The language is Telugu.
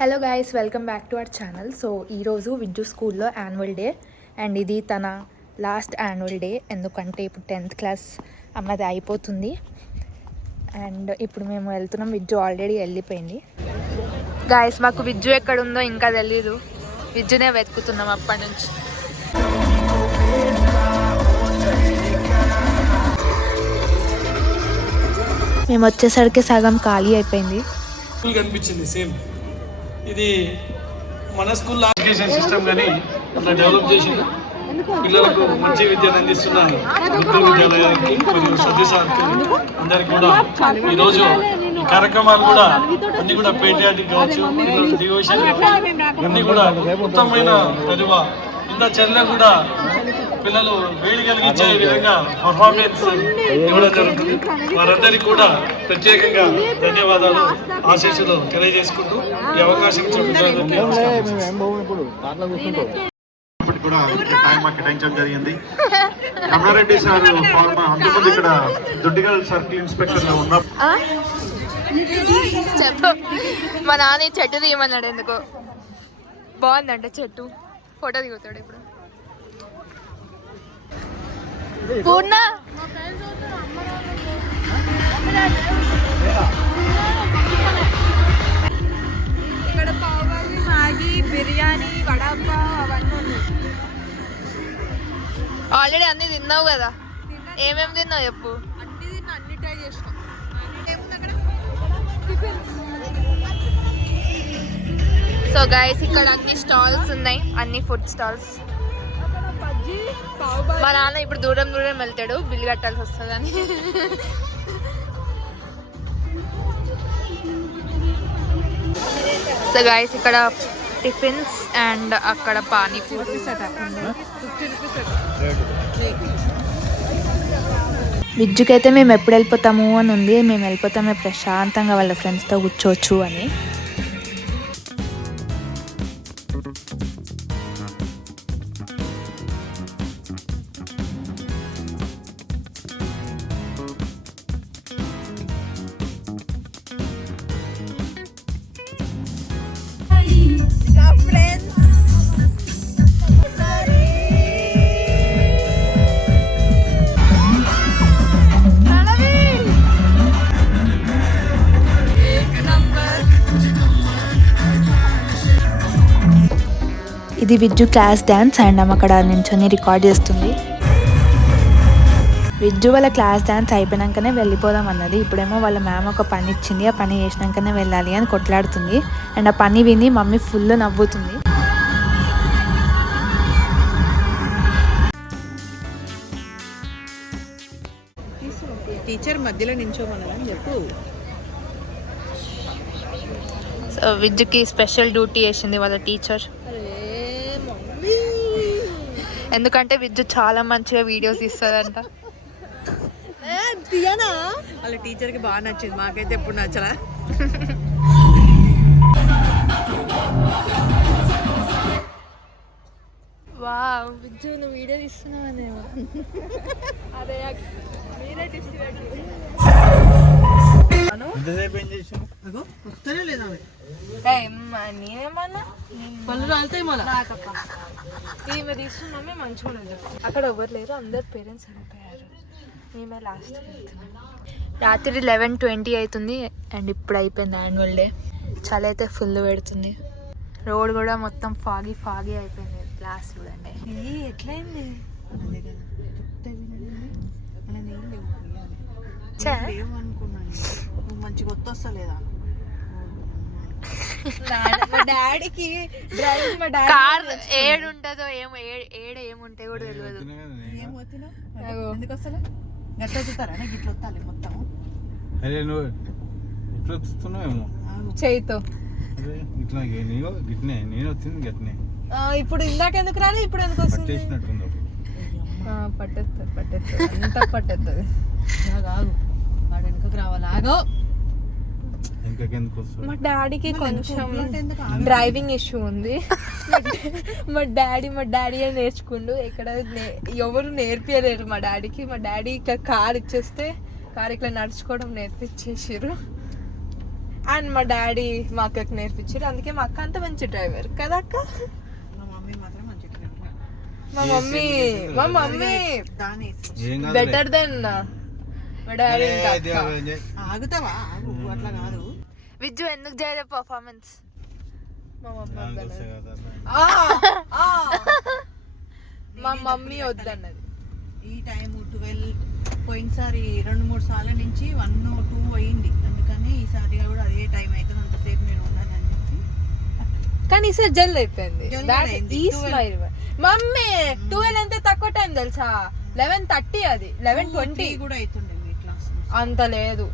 Hello guys, welcome back to our channel. So ఈరోజు విద్యు స్కూల్లో యాన్యువల్ డే అండ్ ఇది తన లాస్ట్ యాన్యువల్ డే. ఎందుకంటే ఇప్పుడు 10th క్లాస్ అన్నది అయిపోతుంది అండ్ ఇప్పుడు మేము వెళ్తున్నాం. విద్యు ఆల్రెడీ వెళ్ళిపోయింది. గైస్, మాకు విద్యు ఎక్కడుందో ఇంకా తెలీదు. విద్యునే వెతుకుతున్నాం అప్పటి నుంచి. మేము వచ్చేసరికి సగం ఖాళీ అయిపోయింది. కనిపించింది సేమ్. ఇది మన స్కూల్ ఎడ్యుకేషన్ సిస్టమ్ కానీ అలా డెవలప్ చేసి పిల్లలకు మంచి విద్యను అందిస్తున్న గురుకుల విద్యాలయానికి మరియు సత్యసార్కి అందరికి కూడా ఈరోజు ఈ కార్యక్రమాలు కూడా అన్ని కూడా పేట్రియాటిక్ కావచ్చు, డివోషన్ అన్ని కూడా ఉత్తమమైన ప్రతిభ ఇంత చర్యలు కూడా పిల్లలు వేడి కలిగించే విధంగా పర్ఫార్మెన్స్ ఇవ్వడం జరుగుతుంది. వారందరికీ కూడా ప్రత్యేకంగా ధన్యవాదాలు, ఆశీస్సులు తెలియజేసుకుంటూ ఈ అవకాశం కూడా టైం మాకు కేటాయించడం జరిగింది. కమలారెడ్డి సార్ అంతకుముందు ఇక్కడ దుడ్డిగల్ సర్కిల్ ఇన్స్పెక్టర్ గా ఉన్నారు. చెప్పు, మా నాన్న చెట్టు తీయమన్నాడు. ఎందుకో బాగుందంట చెట్టు. ఫోటో దిగుతాడు ఇప్పుడు. పూర్ణ ఇక్కడ పావుబాజీ, మ్యాగీ, బిర్యానీ, వడాపావ్ అవన్నీ ఉన్నాయి. ఆల్రెడీ అన్ని తిన్నావు కదా. ఏమేమి తిన్నావు చెప్పు. అన్ని తిన్నా, అన్ని ట్రై చేసినా. సో గైస్, ఇక్కడ అన్ని స్టాల్స్ ఉన్నాయి, అన్ని ఫుడ్ స్టాల్స్. మా నాన్న ఇప్పుడు దూరం దూరం వెళ్తాడు, బిల్లు కట్టాల్సి వస్తుందని. సో గైస్, ఇక్కడ టిఫిన్స్ అండ్ అక్కడ పానీపూరి. విద్యుకైతే మేము ఎప్పుడు వెళ్ళిపోతాము అని ఉంది. మేము వెళ్ళిపోతామే ప్రశాంతంగా వాళ్ళ ఫ్రెండ్స్తో కూర్చోవచ్చు అని. ఇది విద్యు క్లాస్ డ్యాన్స్ అండ్ ఆమె అక్కడ నించొని రికార్డ్ చేస్తుంది. విద్యు వాళ్ళ క్లాస్ డ్యాన్స్ అయిపోయినాకనే వెళ్ళిపోదాం అన్నది. ఇప్పుడేమో వాళ్ళ మ్యామ్ ఒక పని ఇచ్చింది, ఆ పని చేసినాకనే వెళ్ళాలి అని కొట్లాడుతుంది. అండ్ ఆ పని విని మమ్మీ ఫుల్ నవ్వుతుంది. టీచర్ మధ్యలో నించోమని చెప్పు. సో విద్యుకి స్పెషల్ డ్యూటీ వేసింది వాళ్ళ టీచర్. ఎందుకంటే విద్యు చాలా మంచిగా వీడియోస్ ఇస్తుందంట. వాళ్ళ టీచర్కి బాగా నచ్చింది, మాకైతే ఎప్పుడు నచ్చలా. వావ్, విద్యు నువ్వు వీడియో తీస్తున్నావనేమో. అదే మీరే టిప్స్ వస్తేనే లేదా నేనేమన్నా పళ్ళు రాలుతాయి మళ్ళీ. ఈమె తీసుకున్నామే మంచిగా ఉండదు. అక్కడ ఎవరు లేరు, అందరు పేరెంట్స్ వెళ్ళిపోయారు. మేమే లాస్ట్ వెళ్తున్నాం. రాత్రి 11:20 అవుతుంది అండ్ ఇప్పుడు అయిపోయింది యాన్యువల్ డే. చలి అయితే ఫుల్ పెడుతుంది. రోడ్ కూడా మొత్తం ఫాగీ అయిపోయింది. లాస్ట్ చూడండి ఎట్లయింది. మంచి కొత్త వస్తలేదా మా డాడీకి డ్రైవింగ్. మా డాడీ కార్ ఏడుంటుందో ఏమో, ఏముంటాయి కూడా తెలియదు. ఎందుకు వస్తలే గట్ల చూస్తారా గిట్ల వస్తాలి మొత్తం. అరే నువ్వు ఇట్లా వస్తున్నావేమో చేయితో ఇట్లా గిట్నే నేను వచ్చింది గట్నే. ఇప్పుడు ఇందాక ఎందుకు రాలే, ఇప్పుడు ఎందుకు వస్తుంది? పట్టేస్తుంది అంత పట్టేస్తుంది. ఆగు, వాడు వెనుకకు రావాలి. ఆగో, మా డాడీకి కొంచెం డ్రైవింగ్ ఇష్యూ ఉంది. మా డాడీ నేర్చుకుండు. ఇక్కడ ఎవరు నేర్పియలేరు మా డాడీకి. మా డాడీ ఇక్కడ కార్ ఇచ్చేస్తే కార్ ఇట్లా నడుచుకోవడం నేర్పించేసారు. అండ్ మా డాడీ మా అక్కకి నేర్పించారు, అందుకే మా అక్క అంత మంచి డ్రైవర్ కదా అక్క. మా మమ్మీ మాత్రం మంచి driver. మా మమ్మీ దాని బెటర్ దెన్ మా డాడీ. ఆగుతావా? ఆగు, అట్లా కాదు. విజ్జు ఎందుకు చేయలేదు పర్ఫార్మెన్స్? మా మమ్మీ వద్దన్నది. ఈ టైం 12 పోయినసారి 2-3 సార్ల నుంచి 1-2 అయింది. అందుకని ఈసారి కూడా అదే టైం అవుతుంది, అంతసేపు నేను ఉన్నానని చెప్పి. కానీ ఈసారి జల్ది అయిపోయింది. జల్ది అయింది. మమ్మీ 12 ఎంత తక్కువ టైం తెలుసా? 11:30 అది 11:20 కూడా అవుతుండే మీ క్లాస్. అంత లేదు.